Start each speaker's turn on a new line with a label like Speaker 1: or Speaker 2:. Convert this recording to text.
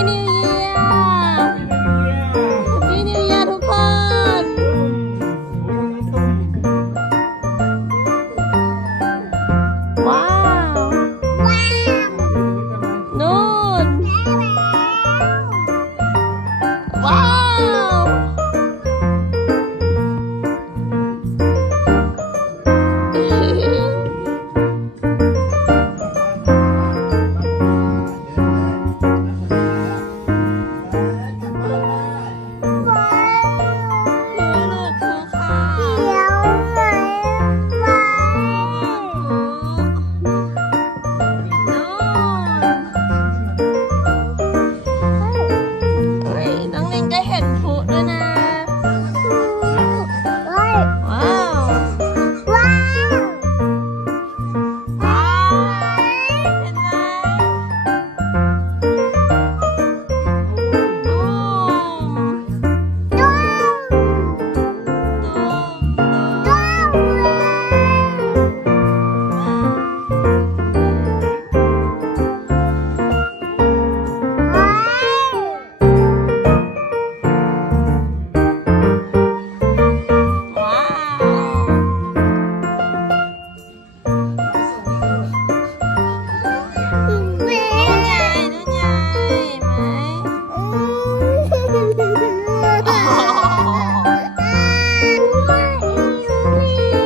Speaker 1: ഇനി Música